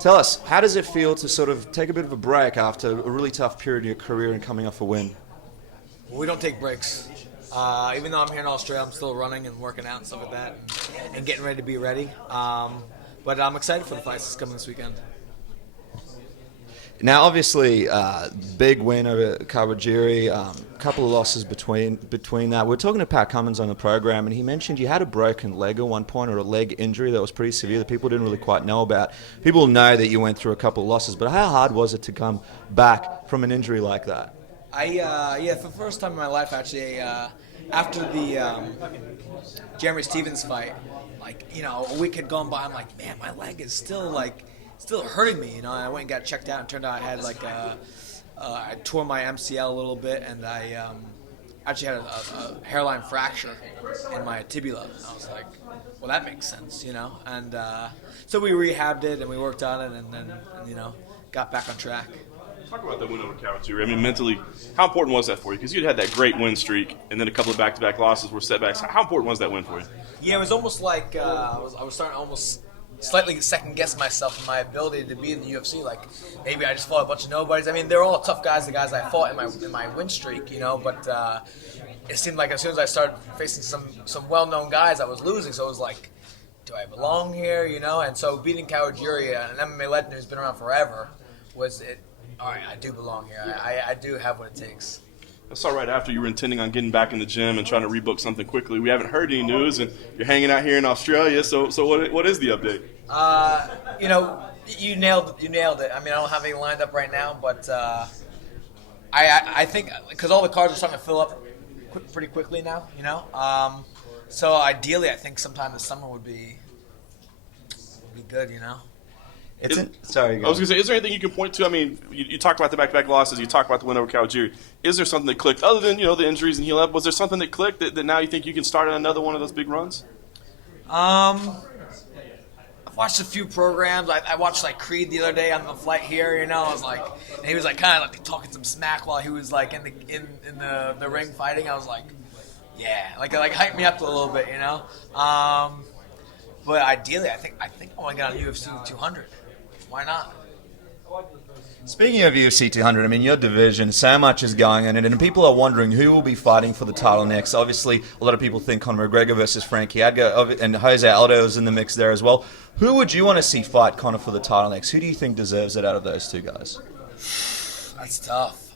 Tell us, how does it feel to sort of take a bit of a break after a really tough period in your career and coming off a win? We don't take breaks. Even though I'm here in Australia, I'm still running and working out and stuff like that, and getting ready to be ready. But I'm excited for the fights that's coming this weekend. Now, obviously, big win over Kawajiri, a couple of losses between that. We're talking to Pat Cummins on the program, and he mentioned you had a broken leg at one point, or a leg injury that was pretty severe that people didn't really quite know about. People know that you went through a couple of losses, but how hard was it to come back from an injury like that? For the first time in my life, actually, after the Jeremy Stevens fight, a week had gone by. I'm like, man, my leg is still hurting me. I went and got checked out, and turned out I had I tore my MCL a little bit, and I actually had a hairline fracture in my tibia. I was like, well, that makes sense, And so we rehabbed it and we worked on it, and then got back on track. Talk about that win over Kawajiri. I mean, mentally, how important was that for you? Because you'd had that great win streak, and then a couple of back-to-back losses were setbacks. How important was that win for you? Yeah, it was almost like I was starting to almost slightly second-guess myself in my ability to be in the UFC. Like, maybe I just fought a bunch of nobodies. I mean, they're all tough guys, the guys I fought in my win streak, but it seemed like as soon as I started facing some well-known guys, I was losing. So it was like, do I belong here, And so beating Kawajiri, an MMA legend who's been around forever, was it. All right, I do belong here. I do have what it takes. I saw right after you were intending on getting back in the gym and trying to rebook something quickly. We haven't heard any news, and you're hanging out here in Australia. So what is the update? You nailed it. I mean, I don't have anything lined up right now, but I think because all the cards are starting to fill up pretty quickly now. So ideally, I think sometime this summer would be good. Sorry, I was going to say, is there anything you can point to? I mean, you talked about the back-to-back losses. You talked about the win over Kawajiri. Is there something that clicked? Other than, the injuries and heal up, was there something that clicked that now you think you can start on another one of those big runs? I've watched a few programs. I watched, Creed the other day on the flight here, I was like, and he was, kind of, talking some smack while he was, in the ring fighting. I was like, yeah, hype me up a little bit, But ideally, I think I want to get on UFC 200. Why not? Speaking of UFC 200, I mean, your division, so much is going on in it, and people are wondering who will be fighting for the title next. Obviously, a lot of people think Conor McGregor versus Frankie Edgar, and Jose Aldo is in the mix there as well. Who would you want to see fight Conor for the title next? Who do you think deserves it out of those two guys? That's tough.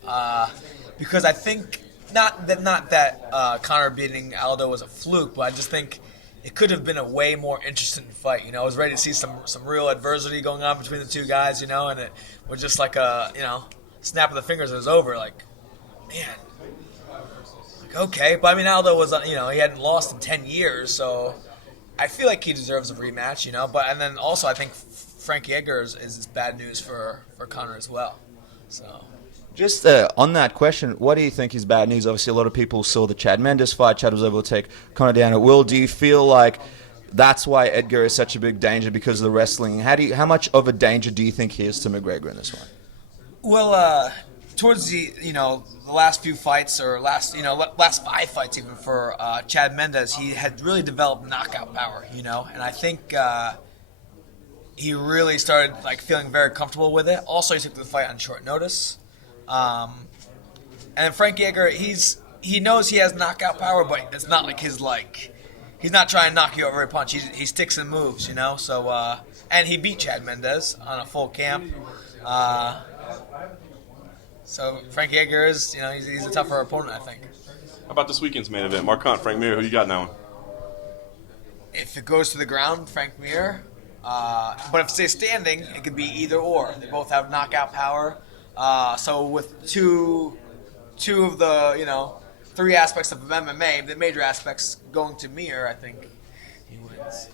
Because I think, not that Conor beating Aldo was a fluke, but I just think it could have been a way more interesting fight. I was ready to see some real adversity going on between the two guys, and it was just like a, snap of the fingers and it was over. Okay. But I mean, Aldo was, he hadn't lost in 10 years, so I feel like he deserves a rematch, But, and then also I think Frankie Edgar is bad news for Conor as well, so. Just on that question, what do you think is bad news? Obviously, a lot of people saw the Chad Mendes fight. Chad was able to take Conor down at will. Do you feel like that's why Edgar is such a big danger because of the wrestling? How much of a danger do you think he is to McGregor in this one? Well, towards the last few fights or last 5 fights even for Chad Mendes, he had really developed knockout power, and I think he really started feeling very comfortable with it. Also, he took the fight on short notice. And Frankie Edgar, he knows he has knockout power, but it's not he's not trying to knock you over every punch. He sticks and moves, So and he beat Chad Mendes on a full camp. So Frankie Edgar is, he's a tougher opponent, I think. How about this weekend's main event? Marquand, Frank Mir, who you got in that one? If it goes to the ground, Frank Mir. But if it stays standing, it could be either or. They both have knockout power. So with two of the 3 aspects of MMA, the major aspects going to Mir, I think he wins.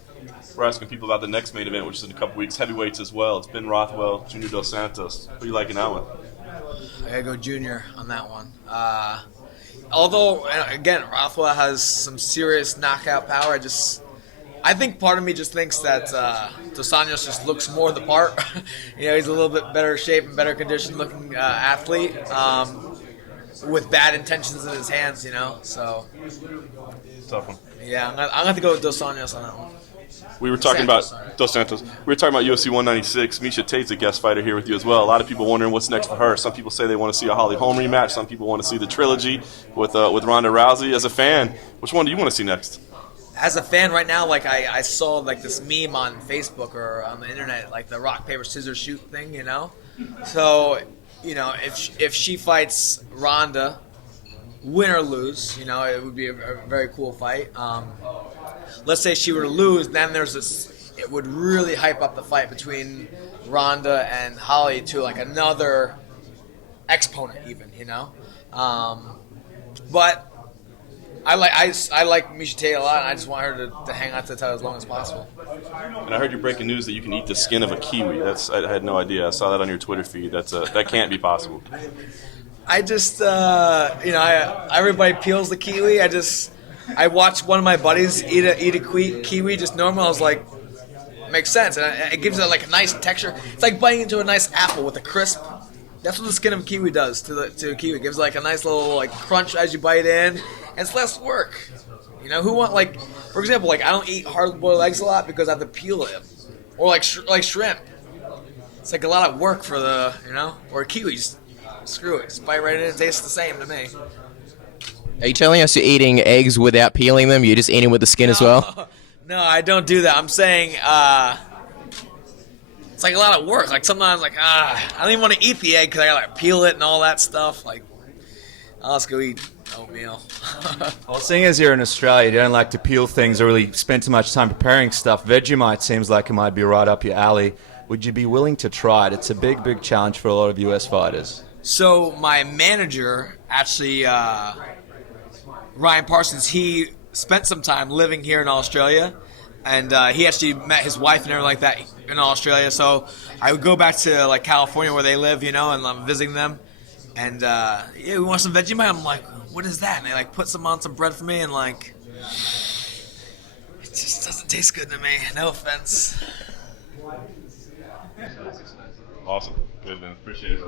We're asking people about the next main event, which is in a couple weeks. Heavyweights as well. It's Ben Rothwell, Júnior Dos Santos. Who do you like in that one? I gotta go Júnior on that one. Although again, Rothwell has some serious knockout power. I think part of me just thinks that Dos Anjos just looks more the part. He's a little bit better shape and better condition looking athlete with bad intentions in his hands, So tough one. Yeah, I'm going to go with Dos Anjos on that one. We were talking Santos, about Dos Santos. We were talking about UFC 196. Miesha Tate's a guest fighter here with you as well. A lot of people wondering what's next for her. Some people say they want to see a Holly Holm rematch. Some people want to see the trilogy with Ronda Rousey. As a fan, which one do you want to see next? As a fan right now, like I saw like this meme on Facebook or on the internet, like the rock paper scissors shoot thing, you know. So, you know, if she fights Ronda, win or lose, you know, it would be a very cool fight. Let's say she were to lose, then there's this. It would really hype up the fight between Ronda and Holly to like another exponent, even, you know. But I like Miesha Tate a lot, and I just want her to hang on to the title as long as possible. And I heard you breaking news that you can eat the skin of a kiwi. I had no idea. I saw that on your Twitter feed. That can't be possible. I just, everybody peels the kiwi. I watched one of my buddies eat a kiwi just normal. I was like, makes sense. And it gives it like a nice texture. It's like biting into a nice apple with a crisp. That's what the skin of a kiwi does to a kiwi. It gives like a nice little like crunch as you bite in, and it's less work. You know, for example, like I don't eat hard-boiled eggs a lot because I have to peel it, or like shrimp. It's like a lot of work for or a kiwi. Just screw it, just bite right in. It tastes the same to me. Are you telling us you're eating eggs without peeling them? You're just eating with the skin as well? No, I don't do that. I'm saying it's like a lot of work. Like sometimes, like I don't even want to eat the egg because I gotta like, peel it and all that stuff. Like I'll just go eat oatmeal. Well, seeing as you're in Australia, you don't like to peel things or really spend too much time preparing stuff. Vegemite seems like it might be right up your alley. Would you be willing to try it? It's a big, big challenge for a lot of US fighters. So my manager, actually, Ryan Parsons, he spent some time living here in Australia, and he actually met his wife and everything like that in Australia. So I would go back to like California where they live, you know, and I'm visiting them. And yeah, we want some Vegemite. I'm like, what is that? And they like put some on some bread for me, and like, it just doesn't taste good to me. No offense. Awesome. Good, man. Appreciate it.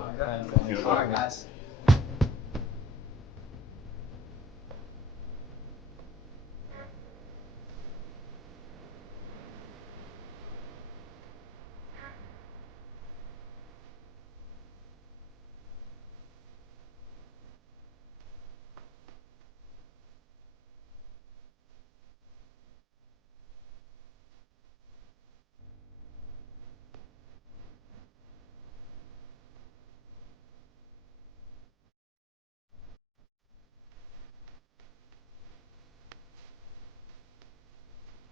Sorry, guys.